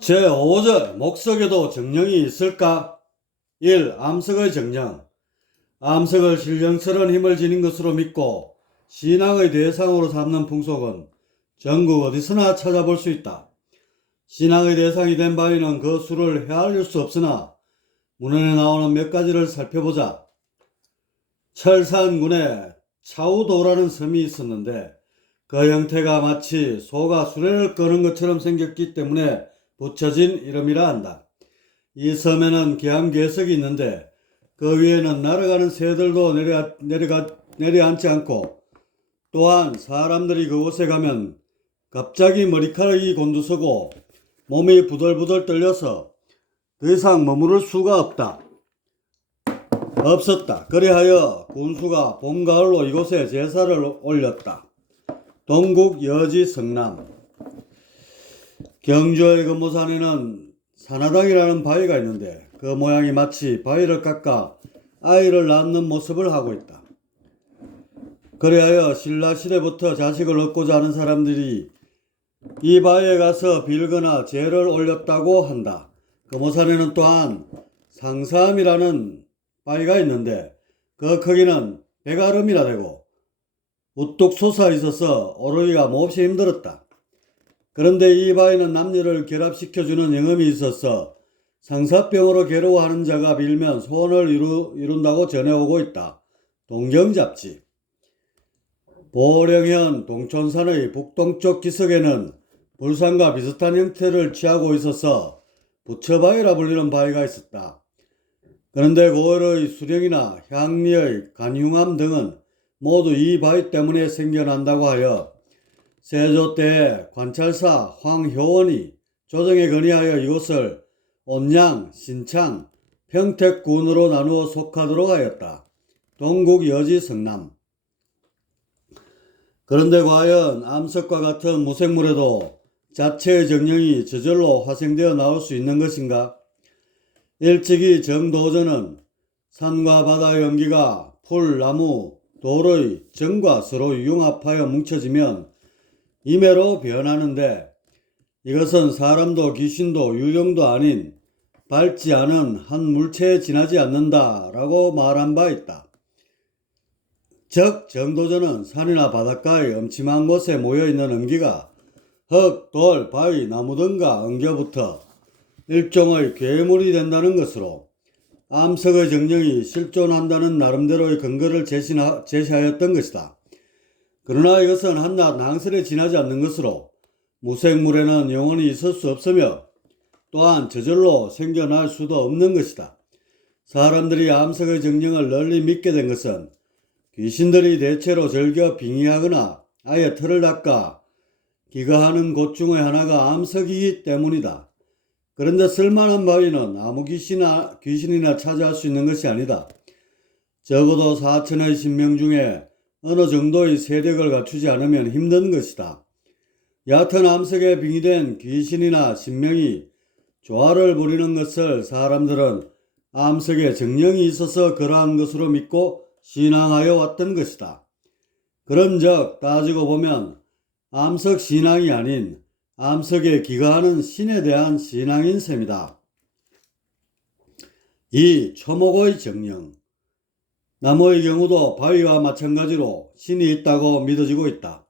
제 5절 목석에도 정령이 있을까? 1. 암석의 정령 암석을 신령스러운 힘을 지닌 것으로 믿고 신앙의 대상으로 삼는 풍속은 전국 어디서나 찾아볼 수 있다. 신앙의 대상이 된 바위는 그 수를 헤아릴 수 없으나 문헌에 나오는 몇 가지를 살펴보자. 철산군에 차우도라는 섬이 있었는데 그 형태가 마치 소가 수레를 끄는 것처럼 생겼기 때문에 붙여진 이름이라 한다. 이 섬에는 계암괴석이 있는데 그 위에는 날아가는 새들도 내려, 내려가, 내려앉지 않고 또한 사람들이 그곳에 가면 갑자기 머리카락이 곤두서고 몸이 부들부들 떨려서 더 이상 머무를 수가 없다. 없었다. 그리하여 군수가 봄, 가을로 이곳에 제사를 올렸다. 동국 여지 성남 경주의 금모산에는 산하당이라는 바위가 있는데 그 모양이 마치 바위를 깎아 아이를 낳는 모습을 하고 있다. 그리하여 신라 시대부터 자식을 얻고자 하는 사람들이 이 바위에 가서 빌거나 제를 올렸다고 한다. 금호산에는 또한 상삼이라는 바위가 있는데 그 크기는 백아름이나 되고 우뚝 솟아 있어서 오르기가 몹시 힘들었다. 그런데 이 바위는 남녀를 결합시켜주는 영험이 있어서 상사병으로 괴로워하는 자가 빌면 소원을 이루, 이룬다고 전해오고 있다. 동경잡지 보령현 동촌산의 북동쪽 기슭에는 불산과 비슷한 형태를 취하고 있어서 부처바위라 불리는 바위가 있었다. 그런데 고을의 수령이나 향리의 간흉함 등은 모두 이 바위 때문에 생겨난다고 하여 세조 때 관찰사 황효원이 조정에 건의하여 이곳을 온양, 신창, 평택군으로 나누어 속하도록 하였다. 동국 여지 성남 그런데 과연 암석과 같은 무생물에도 자체의 정령이 저절로 화생되어 나올 수 있는 것인가? 일찍이 정도전은 산과 바다의 연기가 풀, 나무, 돌의 정과 서로 융합하여 뭉쳐지면 임해로 변하는데 이것은 사람도 귀신도 유령도 아닌 밝지 않은 한 물체에 지나지 않는다 라고 말한 바 있다. 즉 정도전은 산이나 바닷가의 엄침한 곳에 모여있는 음기가 흙, 돌, 바위, 나무 등과 엉겨붙어 일종의 괴물이 된다는 것으로 암석의 정령이 실존한다는 나름대로의 근거를 제시하였던 것이다. 그러나 이것은 한낱 낭설에 지나지 않는 것으로 무생물에는 영원히 있을 수 없으며 또한 저절로 생겨날 수도 없는 것이다. 사람들이 암석의 정령을 널리 믿게 된 것은 귀신들이 대체로 즐겨 빙의하거나 아예 틀을 닦아 기거하는 곳 중의 하나가 암석이기 때문이다. 그런데 쓸만한 바위는 아무 귀신이나, 귀신이나 차지할 수 있는 것이 아니다. 적어도 사천의 신명 중에 어느 정도의 세력을 갖추지 않으면 힘든 것이다. 얕은 암석에 빙의된 귀신이나 신명이 조화를 부리는 것을 사람들은 암석에 정령이 있어서 그러한 것으로 믿고 신앙하여 왔던 것이다. 그런즉 따지고 보면 암석 신앙이 아닌 암석에 기거하는 신에 대한 신앙인 셈이다. 이 초목의 정령 나무의 경우도 바위와 마찬가지로 신이 있다고 믿어지고 있다.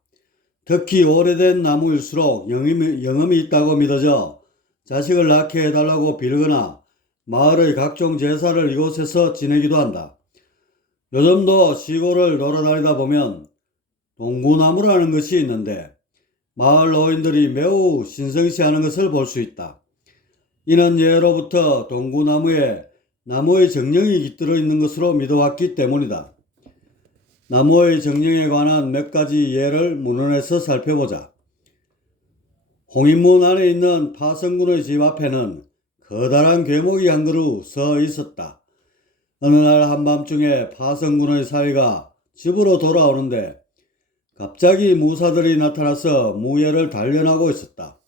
특히 오래된 나무일수록 영음이, 영음이 있다고 믿어져 자식을 낳게 해달라고 빌거나 마을의 각종 제사를 이곳에서 지내기도 한다. 요즘도 시골을 돌아다니다 보면 동구나무라는 것이 있는데 마을 노인들이 매우 신성시하는 것을 볼 수 있다. 이는 예로부터 동구나무에 나무의 정령이 깃들어 있는 것으로 믿어왔기 때문이다. 나무의 정령에 관한 몇 가지 예를 문헌에서 살펴보자. 홍인문 안에 있는 파성군의 집 앞에는 커다란 괴목이 한 그루 서 있었다. 어느 날 한밤중에 파성군의 사위가 집으로 돌아오는데 갑자기 무사들이 나타나서 무예를 단련하고 있었다.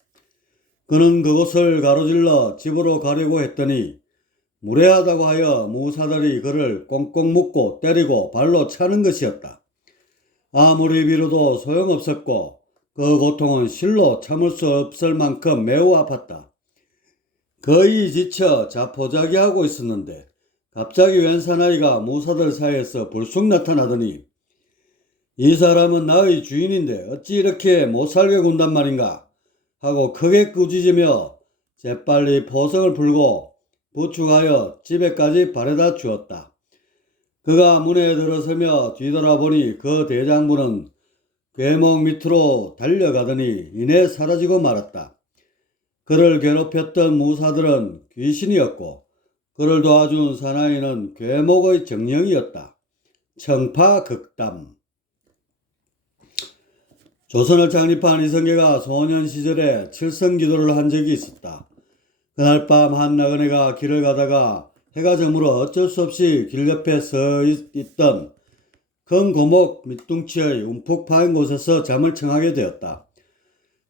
그는 그곳을 가로질러 집으로 가려고 했더니 무례하다고 하여 무사들이 그를 꽁꽁 묶고 때리고 발로 차는 것이었다. 아무리 빌어도 소용없었고 그 고통은 실로 참을 수 없을 만큼 매우 아팠다. 거의 지쳐 자포자기하고 있었는데 갑자기 웬 사나이가 무사들 사이에서 불쑥 나타나더니 이 사람은 나의 주인인데 어찌 이렇게 못 살게 군단 말인가 하고 크게 꾸짖으며 재빨리 포성을 풀고 부축하여 집에까지 바래다 주었다. 그가 문에 들어서며 뒤돌아보니 그 대장부는 괴목 밑으로 달려가더니 이내 사라지고 말았다. 그를 괴롭혔던 무사들은 귀신이었고 그를 도와준 사나이는 괴목의 정령이었다. 청파극담 조선을 창립한 이성계가 소년 시절에 칠성 기도를 한 적이 있었다. 그날 밤 한 나그네가 길을 가다가 해가 저물어 어쩔 수 없이 길 옆에 서 있- 있던 큰 고목 밑둥치의 움푹 파인 곳에서 잠을 청하게 되었다.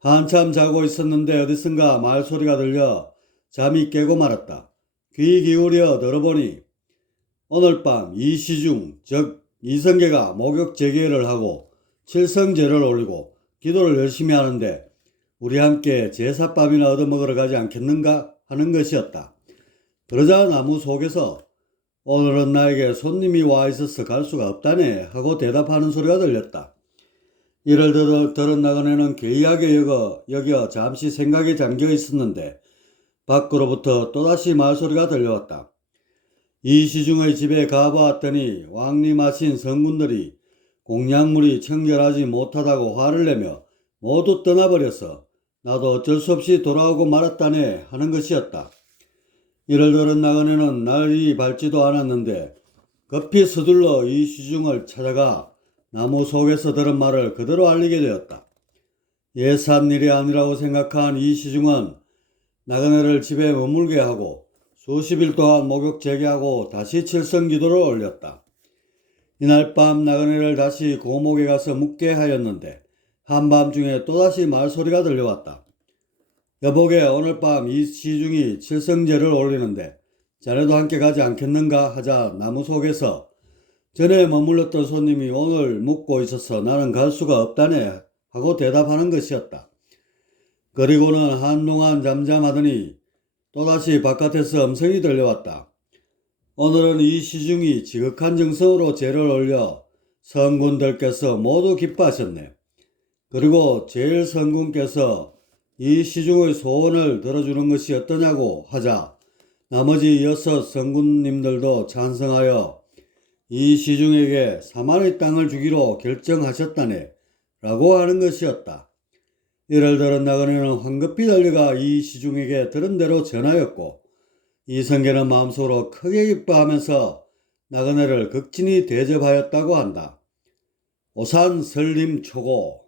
한참 자고 있었는데 어디선가 말소리가 들려 잠이 깨고 말았다. 귀 기울여 들어보니 오늘 밤 이시중 즉 이성계가 목욕 재개를 하고 칠성제를 올리고 기도를 열심히 하는데 우리 함께 제사밥이나 얻어먹으러 가지 않겠는가 하는 것이었다. 그러자 나무 속에서 오늘은 나에게 손님이 와 있어서 갈 수가 없다네 하고 대답하는 소리가 들렸다. 이를 들, 들은 나그네는 괴이하게 여겨, 여겨 잠시 생각에 잠겨 있었는데 밖으로부터 또다시 말소리가 들려왔다. 이 시중의 집에 가보았더니 왕림하신 성군들이 공양물이 청결하지 못하다고 화를 내며 모두 떠나버려서 나도 어쩔 수 없이 돌아오고 말았다네 하는 것이었다. 이를 들은 나그네는 날이 밝지도 않았는데 급히 서둘러 이 시중을 찾아가 나무 속에서 들은 말을 그대로 알리게 되었다. 예산 일이 아니라고 생각한 이 시중은 나그네를 집에 머물게 하고 수십 일 동안 목욕 재개하고 다시 칠성 기도를 올렸다. 이날 밤 나그네를 다시 고목에 가서 묵게 하였는데 한밤중에 또다시 말소리가 들려왔다. 여보게 오늘 밤 이 시중이 칠성제를 올리는데 자네도 함께 가지 않겠는가 하자 나무 속에서 전에 머물렀던 손님이 오늘 묵고 있어서 나는 갈 수가 없다네 하고 대답하는 것이었다. 그리고는 한동안 잠잠하더니 또다시 바깥에서 음성이 들려왔다. 오늘은 이 시중이 지극한 정성으로 제를 올려 성군들께서 모두 기뻐하셨네. 그리고 제일 성군께서 이 시중의 소원을 들어주는 것이 어떠냐고 하자 나머지 여섯 성군님들도 찬성하여 이 시중에게 사만의 땅을 주기로 결정하셨다네 라고 하는 것이었다. 이를 들은 나그네는 황급히 달려가 이 시중에게 들은 대로 전하였고 이성계는 마음속으로 크게 기뻐하면서 나그네를 극진히 대접하였다고 한다. 오산 설림 초고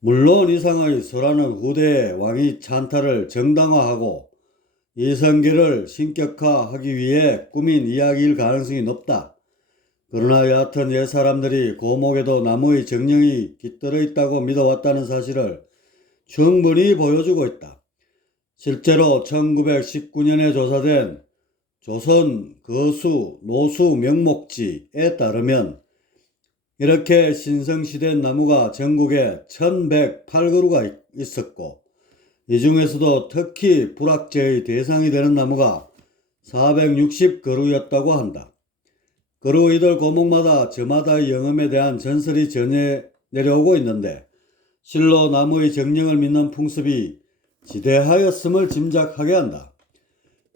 물론 이상의 설하는 후대에 왕이 찬탈을 정당화하고 이성계를 신격화하기 위해 꾸민 이야기일 가능성이 높다. 그러나 여하튼 옛 사람들이 고목에도 나무의 정령이 깃들어 있다고 믿어왔다는 사실을 충분히 보여주고 있다. 실제로 1919년에 조사된 조선 거수 노수 명목지에 따르면 이렇게 신성시된 나무가 전국에 1108그루가 있었고 이 중에서도 특히 불악제의 대상이 되는 나무가 460그루였다고 한다. 그리고 이들 고목마다 저마다의 영음에 대한 전설이 전해 내려오고 있는데 실로 나무의 정령을 믿는 풍습이 지대하였음을 짐작하게 한다.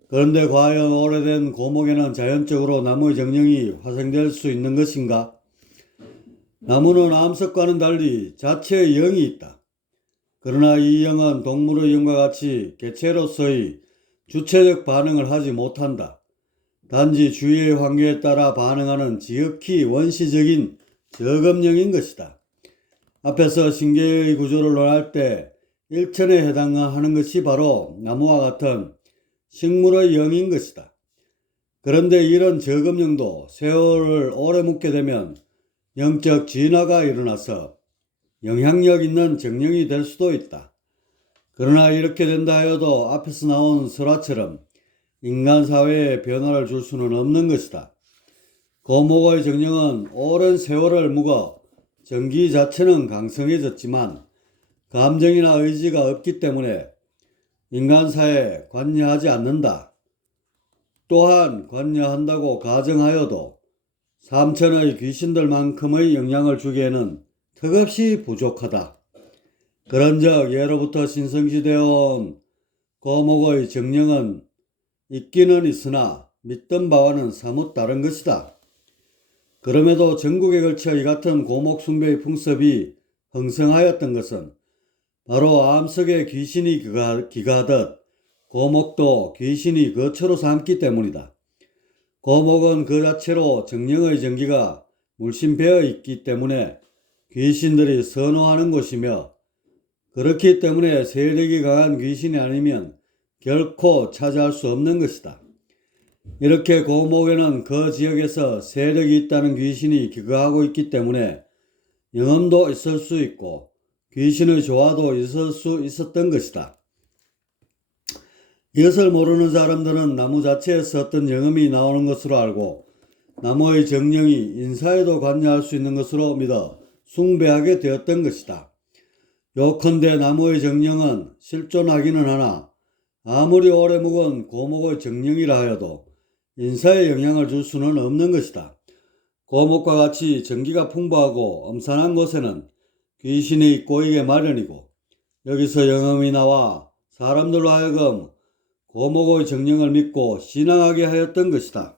그런데 과연 오래된 고목에는 자연적으로 나무의 정령이 화생될 수 있는 것인가? 나무는 암석과는 달리 자체의 영이 있다. 그러나 이 영은 동물의 영과 같이 개체로서의 주체적 반응을 하지 못한다. 단지 주위의 환경에 따라 반응하는 지극히 원시적인 저금령인 것이다. 앞에서 신계의 구조를 논할 때 일천에 해당하는 것이 바로 나무와 같은 식물의 영인 것이다. 그런데 이런 저금령도 세월을 오래 묵게 되면 영적 진화가 일어나서 영향력 있는 정령이 될 수도 있다. 그러나 이렇게 된다 하여도 앞에서 나온 설화처럼 인간 사회에 변화를 줄 수는 없는 것이다. 고목의 정령은 오랜 세월을 묵어 전기 자체는 강성해졌지만 감정이나 의지가 없기 때문에 인간사에 관여하지 않는다. 또한 관여한다고 가정하여도 삼천의 귀신들만큼의 영향을 주기에는 턱없이 부족하다. 그런즉 예로부터 신성시대에 온 고목의 정령은 있기는 있으나 믿던 바와는 사뭇 다른 것이다. 그럼에도 전국에 걸쳐 이 같은 고목 숭배의 풍습이 흥성하였던 것은 바로 암석에 귀신이 기가- 기가하듯 고목도 귀신이 거처로 삼기 때문이다. 고목은 그 자체로 정령의 전기가 물씬 배어 있기 때문에 귀신들이 선호하는 곳이며 그렇기 때문에 세력이 강한 귀신이 아니면 결코 차지할 수 없는 것이다. 이렇게 고목에는 그 지역에서 세력이 있다는 귀신이 기거하고 있기 때문에 영험도 있을 수 있고 귀신의 조화도 있을 수 있었던 것이다. 이것을 모르는 사람들은 나무 자체에서 어떤 영험이 나오는 것으로 알고 나무의 정령이 인사에도 관여할 수 있는 것으로 믿어 숭배하게 되었던 것이다. 요컨대 나무의 정령은 실존하기는 하나 아무리 오래 묵은 고목의 정령이라 하여도 인사에 영향을 줄 수는 없는 것이다. 고목과 같이 전기가 풍부하고 엄산한 곳에는 귀신이 꼬이게 마련이고 여기서 영험이 나와 사람들로 하여금 고목의 정령을 믿고 신앙하게 하였던 것이다.